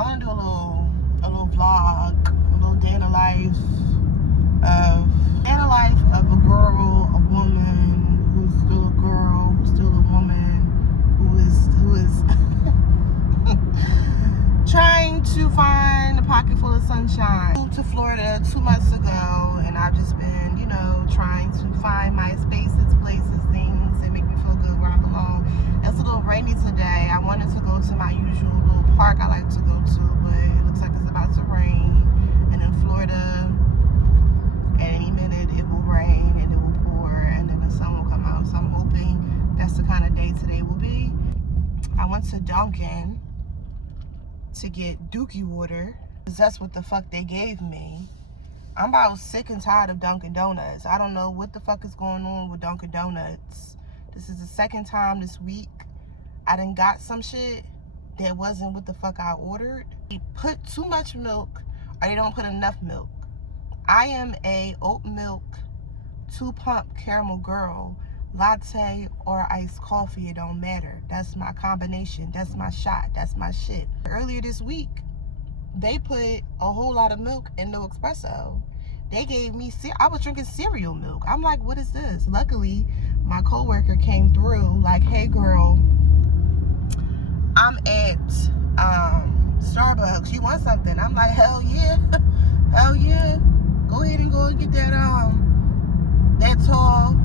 I want to do a little vlog, a little day in the life of a girl, a woman who's still a girl, who's still a woman, who is trying to find a pocket full of sunshine. I moved to Florida 2 months ago, and I've just been, you know, trying to find my spaces, places, things that make me feel good where I belong. It's a little rainy today. I wanted to go to my usual little park I like to go to, but it looks like it's about to rain. And in Florida, at any minute it will rain and it will pour and then the sun will come out. So I'm hoping that's the kind of day today will be. I went to Dunkin' to get dookie water, because that's what the fuck they gave me. I'm about sick and tired of Dunkin' Donuts. I don't know what the fuck is going on with Dunkin' Donuts. This is the second time this week I done got some shit that wasn't what the fuck I ordered. They put too much milk or they don't put enough milk. I am a oat milk 2-pump caramel girl. Latte or iced coffee, it don't matter. That's my combination. That's my shot. That's my shit. Earlier this week, they put a whole lot of milk in no espresso. They gave me, I was drinking cereal milk. I'm like, what is this? Luckily, my coworker came through like, hey girl, I'm at Starbucks. You want something? I'm like, hell yeah. Hell yeah. Go ahead and go and get that tall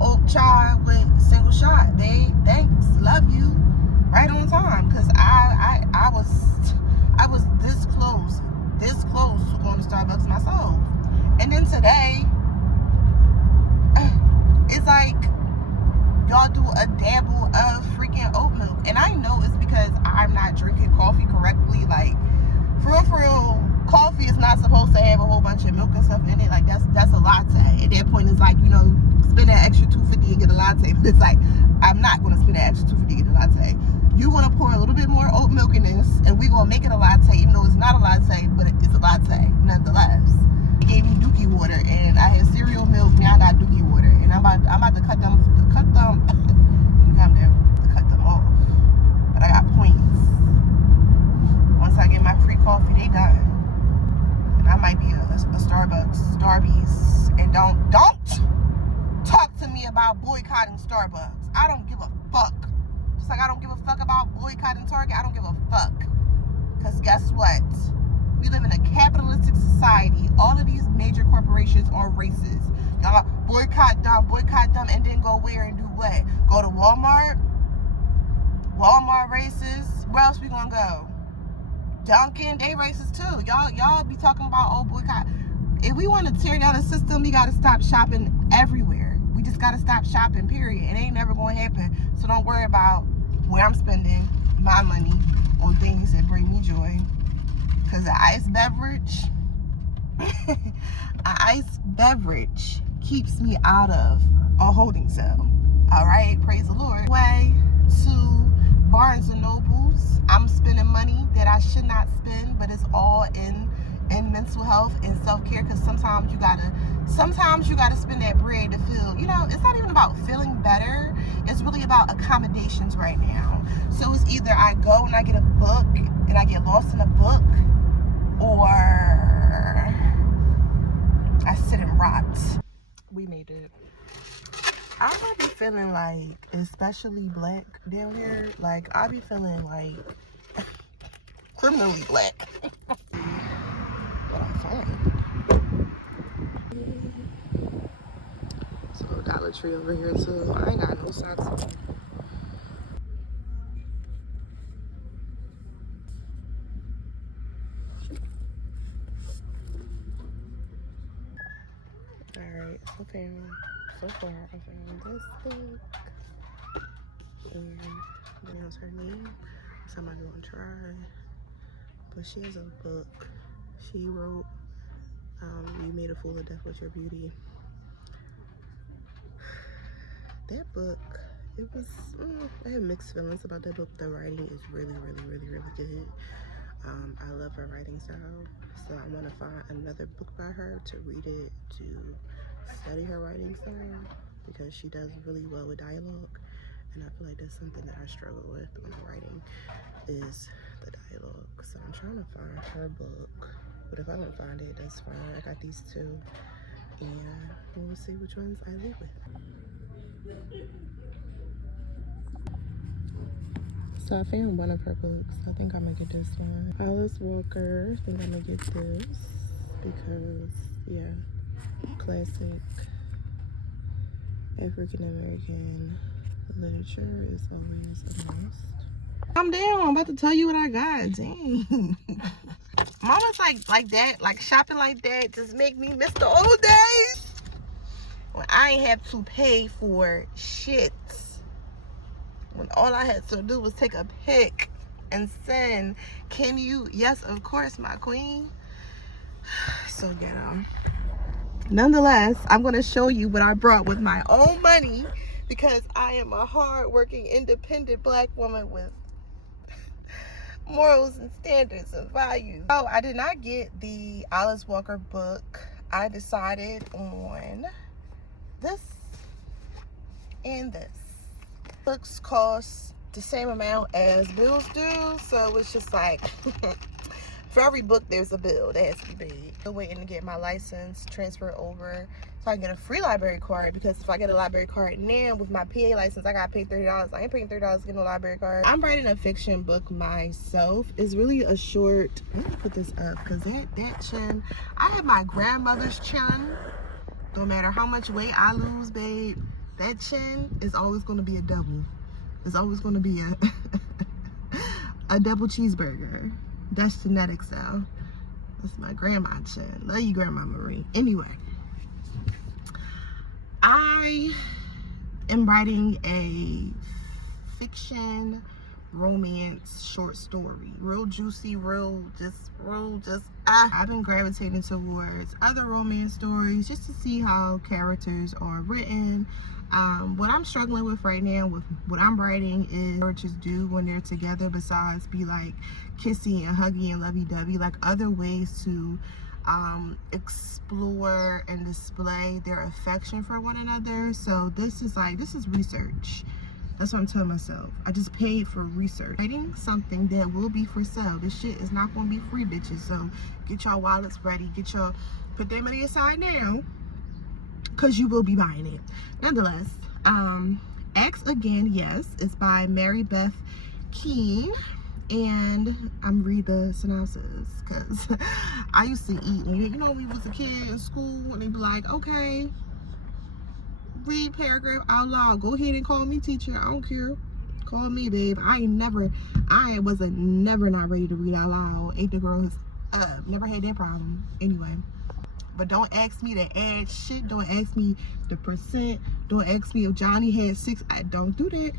oat chai with single shot. Thanks, love you, right on time. Cause I was this close to going to Starbucks myself. And then today, it's like y'all do a dabble of freaking oat milk, and I know it's because I'm not drinking coffee correctly. Like for real, coffee is not supposed to have a whole bunch of milk and stuff in it. Like that's a latte. At that point, it's like, you know, spend that extra $2.50 and get a latte. But it's like, I'm not gonna spend that extra $2.50 and get a latte. You wanna pour a little bit more oat milk in this, and we gonna make it a latte, even though it's not a latte, but it's a latte nonetheless. They gave me dookie water, and I had cereal milk. Now I got dookie water, and I'm about to cut them. Calm down. To cut them off. But I got points. Once I get my free coffee, they done. And I might be a Starbucks, Starbies, and don't talk to me about boycotting Starbucks. I don't give a fuck. Just like I don't give a fuck about boycotting Target, I don't give a fuck. Because guess what? We live in a capitalistic society. All of these major corporations are racist. Y'all boycott them, and then go where and do what? Go to Walmart? Walmart racist. Where else we gonna go? Dunkin', they racist too. Y'all be talking about, oh, boycott. If we want to tear down the system, we got to stop shopping everywhere. We just got to stop shopping, period. It ain't never going to happen. So don't worry about where I'm spending my money on things that bring me joy. Because an iced beverage keeps me out of a holding cell. All right, praise the Lord. Way to Barnes and Nobles. I'm spending money that I should not spend, but it's all in mental health and self-care, because sometimes you gotta spend that bread to feel, you know, it's not even about feeling better, it's really about accommodations right now. So it's either I go and I get a book and I get lost in a book, or I sit and rot. We made it. I might be feeling like, especially black down here, like I be feeling like criminally black. What I'm saying. So Dollar Tree over here too. I ain't got no socks on. Alright, so far I found this book. And that's her name. Somebody gonna try. But she has a book. She wrote, You Made a Fool of Death with Your Beauty. That book, I have mixed feelings about that book. The writing is really, really, really, really good. I love her writing style. So I want to find another book by her to read it, to study her writing style, because she does really well with dialogue. And I feel like that's something that I struggle with when I'm writing, is the dialogue. book, so I'm trying to find her book. But if I don't find it, that's fine. I got these two, and we'll see which ones I leave with. So I found one of her books. I think I'm gonna get this one. Alice Walker. I think I'm gonna get this because, yeah, classic African American literature is always a must. I'm down. I'm about to tell you what I got. Dang. Mama's like that, like shopping like that just make me miss the old days when I ain't have to pay for shit. When all I had to do was take a pic and send. Can you? Yes, of course, my queen. So ghetto. Nonetheless, I'm going to show you what I brought with my own money because I am a hard-working, independent black woman with morals and standards and values. Oh, I did not get the Alice Walker book. I decided on this and this. Books cost the same amount as bills do, so it's just like for every book there's a bill that has to be paid. I'm waiting to get my license transferred over so I can get a free library card, because if I get a library card now with my PA license, I gotta pay $30. I ain't paying $30 to get no library card. I'm writing a fiction book myself. It's really a short, let me put this up because that chin, I have my grandmother's chin. No matter how much weight I lose, babe, that chin is always going to be a double. It's always going to be a double cheeseburger. That's genetics, though. That's my grandma chin. Love you, Grandma Marie. Anyway, I am writing a fiction romance short story. Real juicy, I've been gravitating towards other romance stories just to see how characters are written. What I'm struggling with right now with what I'm writing is what just do when they're together, besides be like kissy and huggy and lovey-dovey, like other ways to explore and display their affection for one another. So this is research. That's what I'm telling myself. I just paid for research. Writing something that will be for sale. This shit is not going to be free, bitches. So get y'all wallets ready. Put their money aside now, because you will be buying it. Nonetheless, Ask Again, Yes, it's by Mary Beth Keane. And I'm read the synopsis because I used to eat, when we was a kid in school, and they'd be like, okay, read paragraph out loud. Go ahead and call me teacher. I don't care. Call me, babe. I wasn't never not ready to read out loud. Ain't the girls never had that problem. Anyway. But don't ask me to add shit. Don't ask me the percent. Don't ask me if Johnny had 6. I don't do that.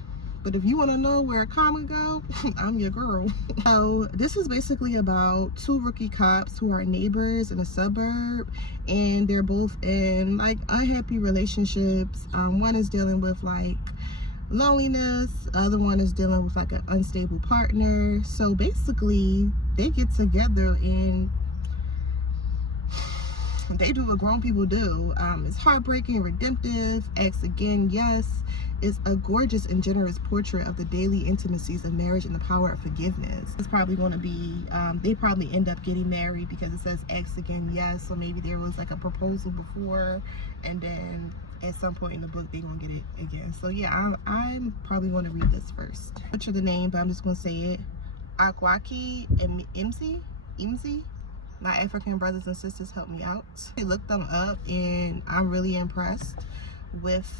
But if you want to know where a comma go, I'm your girl. So this is basically about 2 rookie cops who are neighbors in a suburb, and they're both in like unhappy relationships. One is dealing with like loneliness, the other one is dealing with like an unstable partner. So basically they get together and they do what grown people do. It's heartbreaking, redemptive. Ask Again, Yes is a gorgeous and generous portrait of the daily intimacies of marriage and the power of forgiveness. It's probably going to be, they probably end up getting married because it says Ask Again, Yes. So maybe there was like a proposal before, and then at some point in the book they're going to get it again. So yeah, I'm probably going to read this first. I butcher the name, but I'm just going to say it. Akwaki and Imzi. My African brothers and sisters helped me out. I looked them up and I'm really impressed with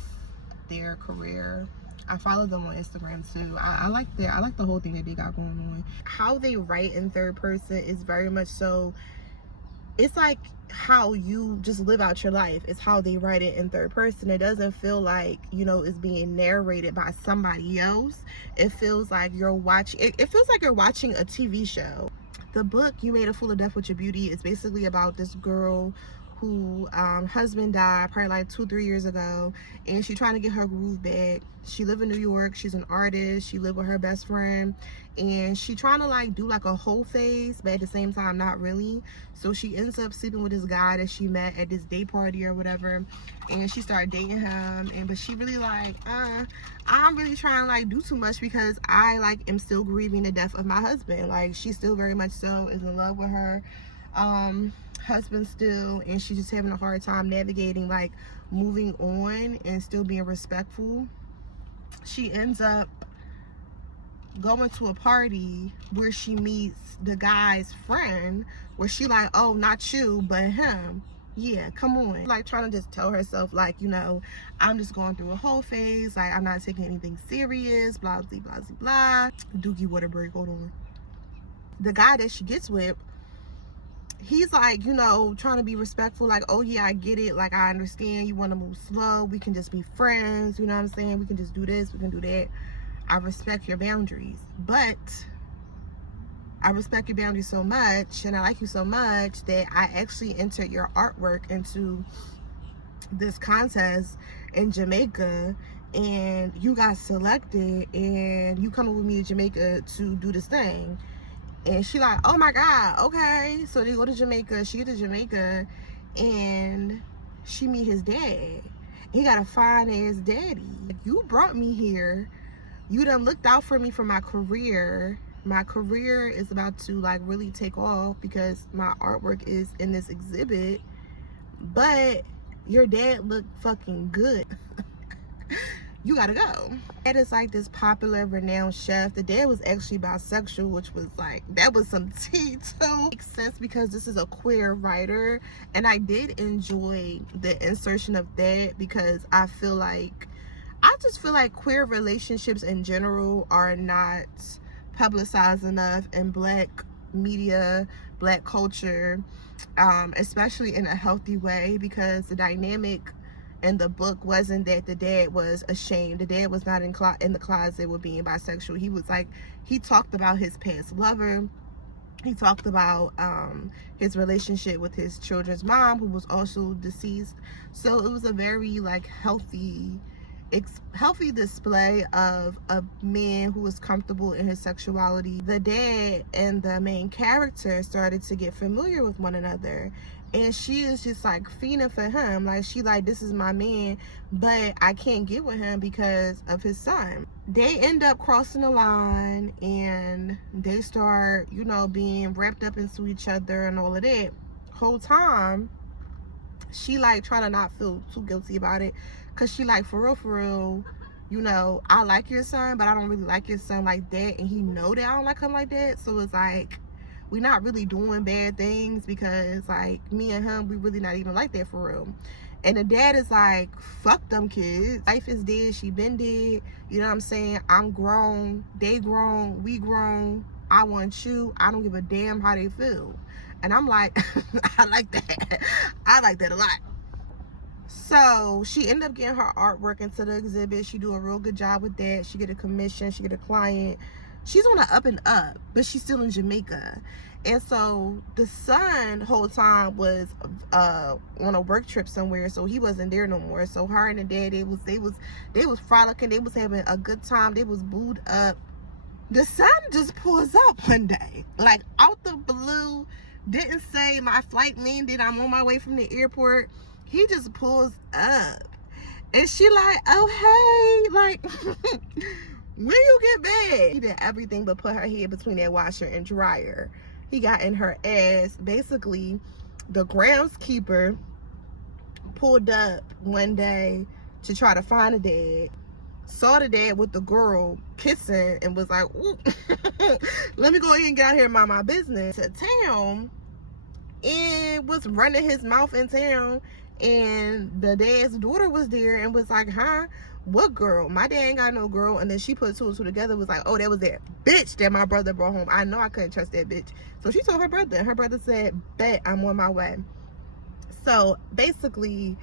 their career. I follow them on Instagram too. I like the whole thing that they got going on. How they write in third person is very much so, it's like how you just live out your life. It's how they write it in third person. It doesn't feel like, it's being narrated by somebody else. It feels like you're watching, it feels like you're watching a TV show. The book, You Made a Fool of Death with Your Beauty, is basically about this girl who husband died probably like 2-3 years ago, and she's trying to get her groove back. She live in New York. She's an artist. She live with her best friend, and she trying to like do like a whole phase, but at the same time not really. So she ends up sleeping with this guy that she met at this day party or whatever, and she started dating him. And but she really like, I'm really trying to like do too much because I like am still grieving the death of my husband. Like she still very much so is in love with her husband still, and she's just having a hard time navigating like moving on and still being respectful. She ends up going to a party where she meets the guy's friend, where she like, oh, not you but him. Yeah, come on. Like trying to just tell herself like, you know, I'm just going through a whole phase, like I'm not taking anything serious, blah blah blah blah. Dookie Waterbury, hold on. The guy that she gets with, he's like, you know, trying to be respectful, like, oh yeah, I get it, like I understand you want to move slow, we can just be friends, you know what I'm saying, we can just do this, we can do that, I respect your boundaries. But I respect your boundaries so much, and I like you so much, that I actually entered your artwork into this contest in Jamaica, and you got selected, and you coming with me to Jamaica to do this thing. And she like, oh my God, okay. So they go to Jamaica. She get to Jamaica, and she meet his dad. He got a fine ass daddy. Like, you brought me here. You done looked out for me for my career. My career is about to like really take off because my artwork is in this exhibit. But your dad looked fucking good. You gotta go. Dad is like this popular, renowned chef. The dad was actually bisexual, which was like, that was some tea too. Makes sense because this is a queer writer, and I did enjoy the insertion of that because I just feel like queer relationships in general are not publicized enough in Black media, Black culture, especially in a healthy way, because the dynamic in the book wasn't that the dad was ashamed. The dad was not in the closet with being bisexual. He was like, he talked about his past lover. He talked about his relationship with his children's mom, who was also deceased. So it was a very like healthy display of a man who was comfortable in his sexuality. The dad and the main character started to get familiar with one another, and she is just like fiending for him. Like, she like, this is my man, but I can't get with him because of his son. They end up crossing the line, and they start, you know, being wrapped up into each other and all of that. Whole time she like trying to not feel too guilty about it, because she like, for real, you know, I like your son, but I don't really like your son like that, and he know that I don't like him like that. So it's like, we're not really doing bad things, because like me and him, we really not even like that for real. And the dad is like, fuck them kids. Life is dead, she been dead. You know what I'm saying? I'm grown, they grown, we grown. I want you. I don't give a damn how they feel. And I'm like, I like that. I like that a lot. So she ended up getting her artwork into the exhibit. She do a real good job with that. She get a commission, she get a client. She's on the up and up, but she's still in Jamaica. And so the son whole time was on a work trip somewhere, so he wasn't there no more. So her and the dad, they was frolicking, they was having a good time, they was booed up. The son just pulls up one day, like out the blue, didn't say my flight landed, I'm on my way from the airport. He just pulls up, and she like, oh hey, like when you get back? He did everything but put her head between that washer and dryer. He got in her ass. Basically, the groundskeeper pulled up one day to try to find the dad, saw the dad with the girl kissing, and was like, ooh, let me go ahead and get out here and mind my business. To town, and was running his mouth in town, and the dad's daughter was there and was like, huh? What girl? My dad ain't got no girl. And then she put two and two together, was like, oh, that was that bitch that my brother brought home. I know I couldn't trust that bitch. So she told her brother, and her brother said, bet, I'm on my way. So basically,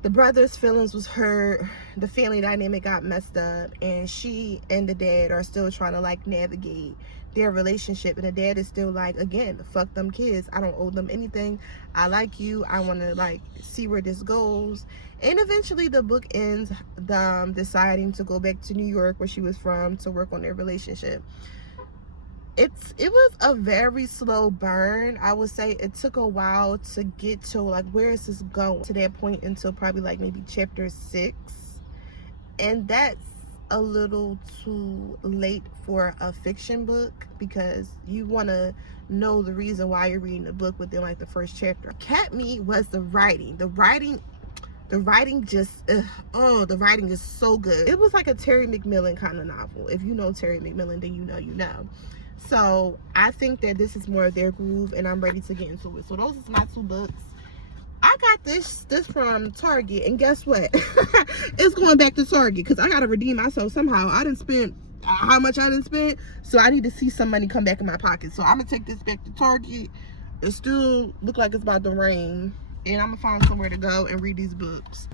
the brother's feelings was hurt, the family dynamic got messed up, and she and the dad are still trying to like navigate their relationship, and the dad is still like, again, fuck them kids, I don't owe them anything, I like you, I want to like see where this goes. And eventually the book ends them deciding to go back to New York, where she was from, to work on their relationship. It was a very slow burn. I would say it took a while to get to like, where is this going, to that point, until probably like maybe chapter 6, and that's a little too late for a fiction book, because you want to know the reason why you're reading the book within like the first chapter. Kept me was the writing just the writing is so good. It was like a Terry McMillan kind of novel. If you know Terry McMillan, then you know. So I think that this is more of their groove, and I'm ready to get into it. So those is my 2 books. I got this from Target, and guess what? It's going back to Target, because I gotta redeem myself somehow. I didn't spend how much I didn't spend, so I need to see some money come back in my pocket. So I'm gonna take this back to Target. It still look like it's about to rain, and I'm gonna find somewhere to go and read these books.